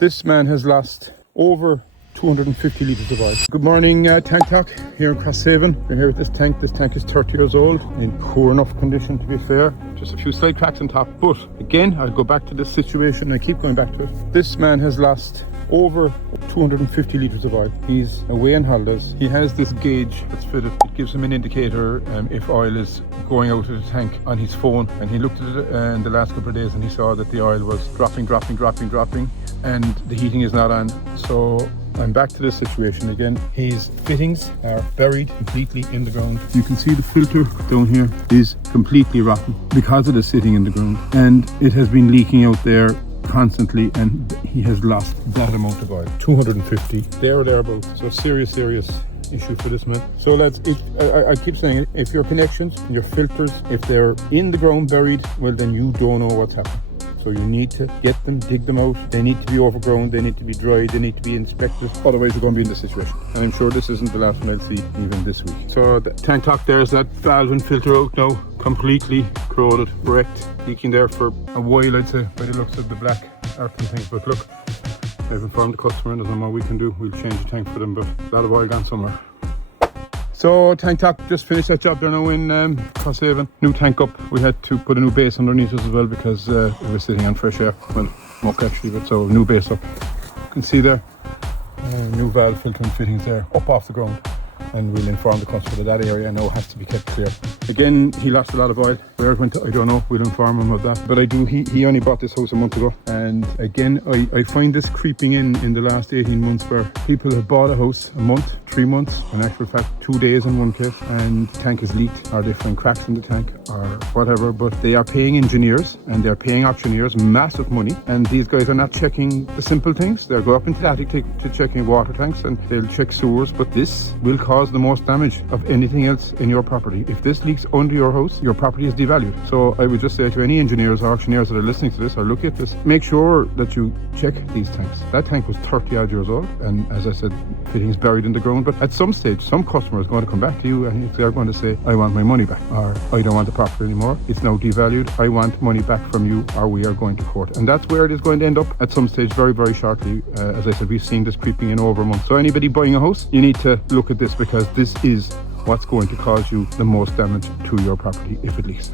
This man has lost over 250 litres of oil. Good morning, Tank Talk here in Crosshaven. We're here with this tank. This tank is 30 years old, in poor enough condition to be fair. Just a few slight cracks on top. But again, I'll go back to this situation. I keep going back to it. This man has lost over 250 litres of oil. He's away on holidays. He has this gauge that's fitted. It gives him an indicator if oil is going out of the tank on his phone. And he looked at it in the last couple of days and he saw that the oil was dropping, and the heating is not on. So I'm back to this situation again. His fittings are buried completely in the ground. You can see the filter down here is completely rotten because it is sitting in the ground, and it has been leaking out there constantly, and he has lost that amount of oil, 250 there or thereabouts. So serious issue for this man. So lads, I keep saying it, if your connections and your filters, if they're in the ground buried, well then you don't know what's happening. So you need to get them, dig them out. They need to be overgrown, they need to be dried, they need to be inspected. Otherwise you're going to be in this situation. And I'm sure this isn't the last one I'll see even this week. So the tank top, there's that valve and filter out now, completely corroded, wrecked, leaking there for a while I'd say, by the looks of the black earth and things. But look, I've informed the customer and there's no more we can do. We'll change the tank for them, but a lot of oil gone somewhere. So Tank Top just finished that job there now in Crosshaven. New tank up. We had to put a new base underneath us as well because it was sitting on fresh air. Well, muck actually, but so new base up. You can see there, new valve filter and fittings there, up off the ground. And we'll inform the customer that area now has to be kept clear. Again, he lost a lot of oil. Where it went to, I don't know. We'll inform him of that. But he only bought this house a month ago. And again, I find this creeping in the last 18 months where people have bought a house a month, 3 months, in actual fact 2 days in one case, and the tank is leaked, or they find cracks in the tank or whatever. But they are paying engineers and they're paying auctioneers massive money, and these guys are not checking the simple things. They'll go up into the attic to checking water tanks, and they'll check sewers, but this will cause the most damage of anything else in your property. If this leaks under your house, your property is devalued. So I would just say to any engineers or auctioneers that are listening to this or look at this, make sure that you check these tanks. That tank was 30 odd years old, and as I said, fittings buried in the ground. But at some stage, some customer is going to come back to you and they're going to say, I want my money back, or I don't want the property anymore, it's now devalued, I want money back from you, or we are going to court. And that's where it is going to end up at some stage very shortly. As I said, we've seen this creeping in over a month. So anybody buying a house, you need to look at this, because this is what's going to cause you the most damage to your property if it leaks.